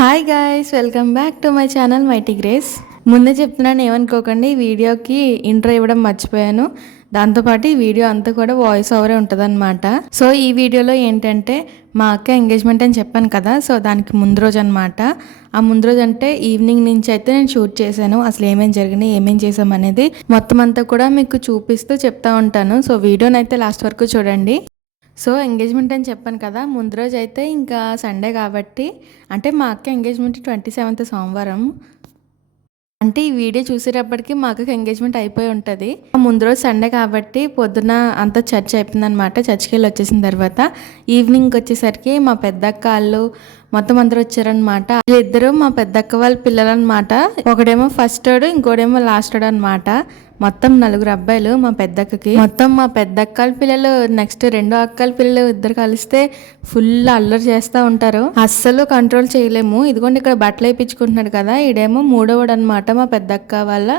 Hi guys, welcome back to my channel mighty grace. ముందే చెప్తున్నాను, ఏమనుకోకండి. ఈ వీడియోకి ఇంట్రో ఇవ్వడం మర్చిపోయాను. దాంతోపాటు ఈ వీడియో అంతా కూడా వాయిస్ ఓవరే ఉంటుంది అనమాట. సో ఈ వీడియోలో ఏంటంటే మా అక్క ఎంగేజ్మెంట్ అని చెప్పాను కదా, సో దానికి ముందు రోజు అనమాట. ఆ ముందు రోజు అంటే ఈవినింగ్ నుంచి అయితే నేను షూట్ చేశాను. అసలు ఏమేమి జరిగినాయి, ఏమేం చేసాం అనేది మొత్తం అంతా కూడా మీకు చూపిస్తూ చెప్తా ఉంటాను. సో వీడియోని అయితే లాస్ట్ వరకు చూడండి. సో ఎంగేజ్మెంట్ అని చెప్పాను కదా, ముందు రోజు అయితే ఇంకా సండే కాబట్టి, అంటే మా అక్క ఎంగేజ్మెంట్ 27th సోమవారం. అంటే ఈ వీడియో చూసేటప్పటికి మా అక్కకి ఎంగేజ్మెంట్ అయిపోయి ఉంటుంది. ముందు రోజు సండే కాబట్టి పొద్దున అంతా చర్చ్ అయిపోయిందనమాట. చర్చ్కి వెళ్ళి వచ్చేసిన తర్వాత ఈవినింగ్ వచ్చేసరికి మా పెద్దక్క వాళ్ళు మొత్తం అందరూ వచ్చారనమాట. ఇద్దరు మా పెద్దక్క వాళ్ళ పిల్లలు అనమాట. ఒకడేమో ఫస్ట్ ఇంకోడేమో లాస్ట్ అనమాట. మొత్తం 4 అబ్బాయిలు మా పెద్దక్కకి. మొత్తం మా పెద్దక్కల పిల్లలు నెక్స్ట్ 2 అక్కల పిల్లలు ఇద్దరు కలిస్తే ఫుల్ అల్లరి చేస్తూ ఉంటారు. అస్సలు కంట్రోల్ చేయలేము. ఇదిగోండి ఇక్కడ బట్టలు వేయించుకుంటున్నాడు కదా, ఈడేమో 3వవాడు అనమాట, మా పెద్దక్క వాళ్ళ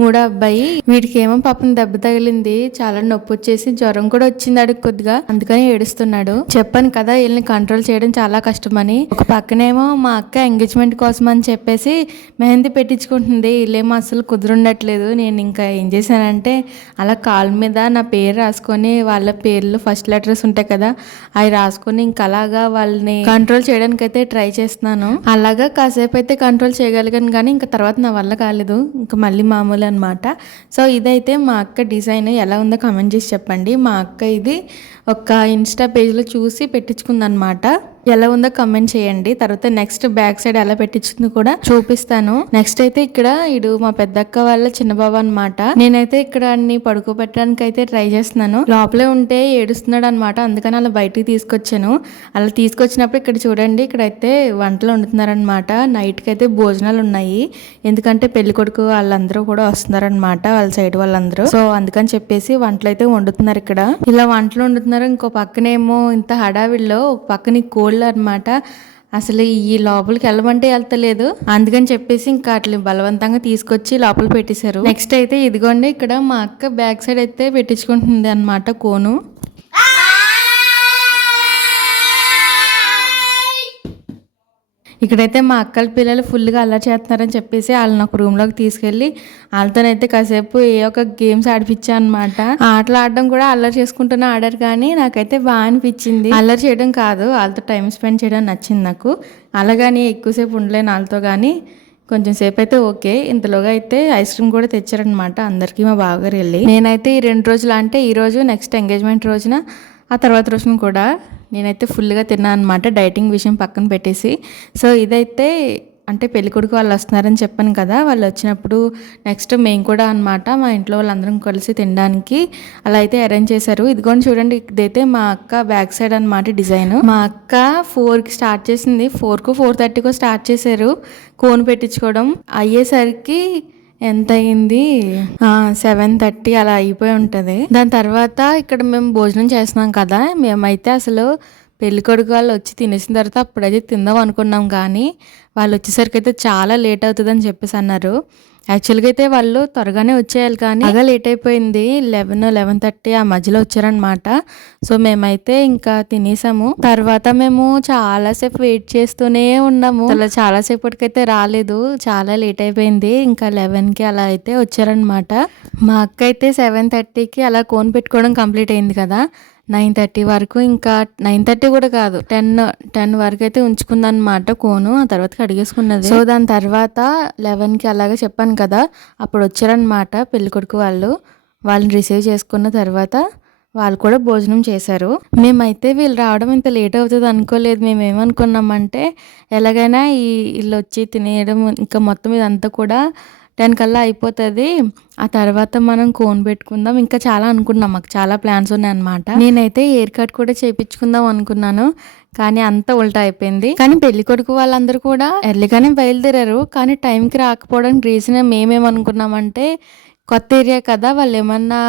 3వ అబ్బాయి. వీడికి ఏమో పాపం దెబ్బ తగిలింది, చాలా నొప్పి వచ్చేసి జ్వరం కూడా వచ్చింది అడిగి కొద్దిగా, అందుకని ఏడుస్తున్నాడు. చెప్పాను కదా వీళ్ళని కంట్రోల్ చేయడం చాలా కష్టమని. ఒక పక్కనేమో మా అక్క ఎంగేజ్మెంట్ కోసం అని చెప్పేసి మెహందీ పెట్టించుకుంటుంది. వీళ్ళేమో అసలు కుదురుండట్లేదు. నేను ఇంకా ఏం చేశానంటే అలా కాళ్ళ మీద నా పేరు రాసుకొని, వాళ్ళ పేర్లు ఫస్ట్ లెటర్స్ ఉంటాయి కదా అవి రాసుకొని ఇంకా అలాగా వాళ్ళని కంట్రోల్ చేయడానికి అయితే ట్రై చేస్తున్నాను. అలాగా కాసేపు అయితే కంట్రోల్ చేయగలిగాను, కానీ ఇంకా తర్వాత నా వల్ల కాలేదు. ఇంకా మళ్ళీ మామూలు అనమాట. సో ఇదైతే మా అక్క డిజైన్ ఎలా ఉందో కామెంట్ చేసి చెప్పండి. మా అక్క ఇది ఒక ఇన్స్టా పేజ్లో చూసి పెట్టించుకుందనమాట. ఎలా ఉందో కమెంట్ చేయండి. తర్వాత నెక్స్ట్ బ్యాక్ సైడ్ ఎలా పెట్టించింది కూడా చూపిస్తాను. నెక్స్ట్ అయితే ఇక్కడ ఇడు మా పెద్దక్క వాళ్ళ చిన్న బాబు అనమాట. నేనైతే ఇక్కడ అన్ని పడుకోబెట్టడానికి అయితే ట్రై చేస్తున్నాను. లోపలే ఉంటే ఏడుస్తున్నాడు అనమాట, అందుకని అలా బయటికి తీసుకొచ్చాను. అలా తీసుకొచ్చినప్పుడు ఇక్కడ చూడండి, ఇక్కడైతే వంటలు వండుతున్నారనమాట. నైట్కి అయితే భోజనాలు ఉన్నాయి, ఎందుకంటే పెళ్లి కొడుకు వాళ్ళందరూ కూడా వస్తున్నారనమాట, వాళ్ళ సైడ్ వాళ్ళందరూ. సో అందుకని చెప్పేసి వంటలు అయితే వండుతున్నారు. ఇక్కడ ఇలా వంటలు వండుతున్నారు. ఇంకో పక్కనేమో ఇంత హడావిడిలో ఒక పక్కన కోళ్ళు అనమాట. అసలు ఈ లోపలికి వెళ్ళమంటే వెళ్తలేదు, అందుకని చెప్పేసి ఇంకా అట్లా బలవంతంగా తీసుకొచ్చి లోపల పెట్టేశారు. నెక్స్ట్ అయితే ఇదిగోండి, ఇక్కడ మా అక్క బ్యాక్ సైడ్ అయితే పెట్టించుకుంటుంది అనమాట కోను. ఇక్కడైతే మా అక్కల పిల్లలు ఫుల్గా అల్లరి చేస్తున్నారని చెప్పేసి వాళ్ళని ఒక రూమ్లోకి తీసుకెళ్ళి వాళ్ళతోనైతే కాసేపు ఏ ఒక గేమ్స్ ఆడిపించా అనమాట. ఆటలు ఆడడం కూడా అల్లరి చేసుకుంటూనే ఆడారు, కానీ నాకైతే బాగా అనిపించింది. అల్లరి చేయడం కాదు, వాళ్ళతో టైం స్పెండ్ చేయడం నచ్చింది నాకు. అలాగని ఎక్కువసేపు ఉండలేను వాళ్ళతో, కానీ కొంచెం సేపు అయితే ఓకే. ఇంతలోగా అయితే ఐస్ క్రీమ్ కూడా తెచ్చారనమాట అందరికీ మా బావగారు వెళ్ళి. నేనైతే ఈ 2 రోజులు అంటే ఈ రోజు నెక్స్ట్ ఎంగేజ్మెంట్ రోజున ఆ తర్వాత రోజున కూడా నేనైతే ఫుల్గా తిన్నాను అనమాట, డైటింగ్ విషయం పక్కన పెట్టేసి. సో ఇదైతే అంటే పెళ్ళికొడుకు వాళ్ళు వస్తున్నారని చెప్పాను కదా, వాళ్ళు వచ్చినప్పుడు నెక్స్ట్ మేము కూడా అనమాట మా ఇంట్లో వాళ్ళందరం కలిసి తినడానికి అలా అయితే అరేంజ్ చేశారు. ఇదిగోండి చూడండి, ఇదైతే మా అక్క బ్యాక్ సైడ్ అనమాట డిజైన్. మా అక్క 4కి స్టార్ట్ చేసింది, 4కు 4:30కో స్టార్ట్ చేశారు కోన్ పెట్టించుకోవడం. అయ్యేసరికి ఎంత అయింది, 7:30 అలా అయిపోయి ఉంటుంది. దాని తర్వాత ఇక్కడ మేము భోజనం చేస్తున్నాం కదా, మేమైతే అసలు పెళ్ళికొడుకు వాళ్ళు వచ్చి తినేసిన తర్వాత అప్పుడైతే తిందాం అనుకున్నాం, కానీ వాళ్ళు వచ్చేసరికి అయితే చాలా లేట్ అవుతుంది అని చెప్పేసి అన్నారు. యాక్చువల్గా అయితే వాళ్ళు త్వరగానే వచ్చేయాలి, కానీ బాగా లేట్ అయిపోయింది. 11:30 ఆ మధ్యలో వచ్చారనమాట. సో మేమైతే ఇంకా తినేసాము. తర్వాత మేము చాలాసేపు వెయిట్ చేస్తూనే ఉన్నాము, అలా చాలాసేపటికైతే రాలేదు, చాలా లేట్ అయిపోయింది. ఇంకా 11కి అలా అయితే వచ్చారనమాట. మా అక్క అయితే 7:30కి అలా కోన్ పెట్టుకోవడం కంప్లీట్ అయింది కదా, 9:30 వరకు, ఇంకా 9:30 కూడా కాదు, 10 వరకు అయితే ఉంచుకుందనమాట కోను. ఆ తర్వాత కడిగేసుకున్నది. సో దాని తర్వాత 11కి అలాగే చెప్పాను కదా, అప్పుడు వచ్చారనమాట పెళ్ళికొడుకు వాళ్ళు. వాళ్ళని రిసీవ్ చేసుకున్న తర్వాత వాళ్ళు కూడా భోజనం చేశారు. మేమైతే వీళ్ళు రావడం ఇంత లేట్ అవుతుంది అనుకోలేదు. మేము ఏమనుకున్నామంటే ఎలాగైనా వీళ్ళు వచ్చి తినేయడం ఇంకా మొత్తం ఇదంతా కూడా 10 కల్లా అయిపోతుంది, ఆ తర్వాత మనం కోన్ పెట్టుకుందాం ఇంకా చాలా అనుకున్నాం. మాకు చాలా ప్లాన్స్ ఉన్నాయన్నమాట. నేనైతే హెయిర్ కట్ కూడా చేయించుకుందాం అనుకున్నాను, కానీ అంతా ఉల్టా అయిపోయింది. కానీ పెళ్లి కొడుకు వాళ్ళందరూ కూడా ఎర్లీగానే బయలుదేరారు, కానీ టైంకి రాకపోవడానికి రీజన్ మేమేమనుకున్నామంటే కొత్త ఏరియా కదా, వాళ్ళు ఏమన్నా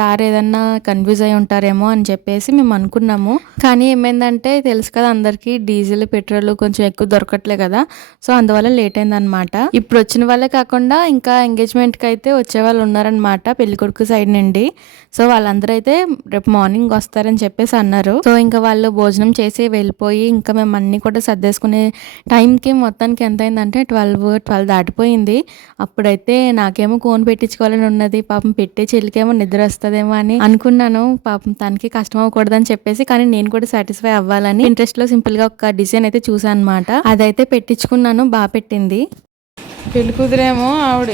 దారి ఏదన్నా కన్ఫ్యూజ్ అయి ఉంటారేమో అని చెప్పేసి మేము అనుకున్నాము. కానీ ఏమైందంటే తెలుసు కదా అందరికీ డీజిల్ పెట్రోల్ కొంచెం ఎక్కువ దొరకట్లే కదా, సో అందువల్ల లేట్ అయిందనమాట. ఇప్పుడు వచ్చిన వాళ్ళే కాకుండా ఇంకా ఎంగేజ్మెంట్కి అయితే వచ్చే వాళ్ళు ఉన్నారనమాట పెళ్ళికొడుకు సైడ్ నుండి. సో వాళ్ళందరూ అయితే రేపు మార్నింగ్ వస్తారని చెప్పేసి అన్నారు. సో ఇంకా వాళ్ళు భోజనం చేసి వెళ్ళిపోయి ఇంకా మేము అన్నీ కూడా సర్దేసుకునే టైంకి మొత్తానికి ఎంత అయిందంటే 12 దాటిపోయింది. అప్పుడైతే నాకేమో కోన్ పెట్టించుకోవాలని ఉన్నది, పాపం పెట్టే చెల్లికేమో నిద్ర వస్తుందేమో అని అనుకున్నాను. పాపం తనకి కష్టం అవ్వకూడదని చెప్పేసి, కానీ నేను కూడా సాటిస్ఫై అవ్వాలని ఇంట్రెస్ట్ లో సింపుల్ గా ఒక డిజైన్ అయితే చూసాను అనమాట. అదైతే పెట్టించుకున్నాను, బాగా పెట్టింది. పెళ్లి కూతురేమో ఆవిడ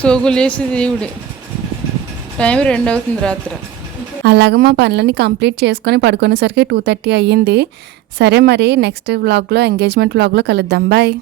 సోగులు చేసేది ఈవిడే. టైం 2 అవుతుంది రాత్రి. అలాగ మా పనులని కంప్లీట్ చేసుకొని పడుకునేసరికి 2:30 అయ్యింది. సరే మరి నెక్స్ట్ వ్లాగ్లో ఎంగేజ్మెంట్ వ్లాగ్లో కలుద్దాం. బాయ్.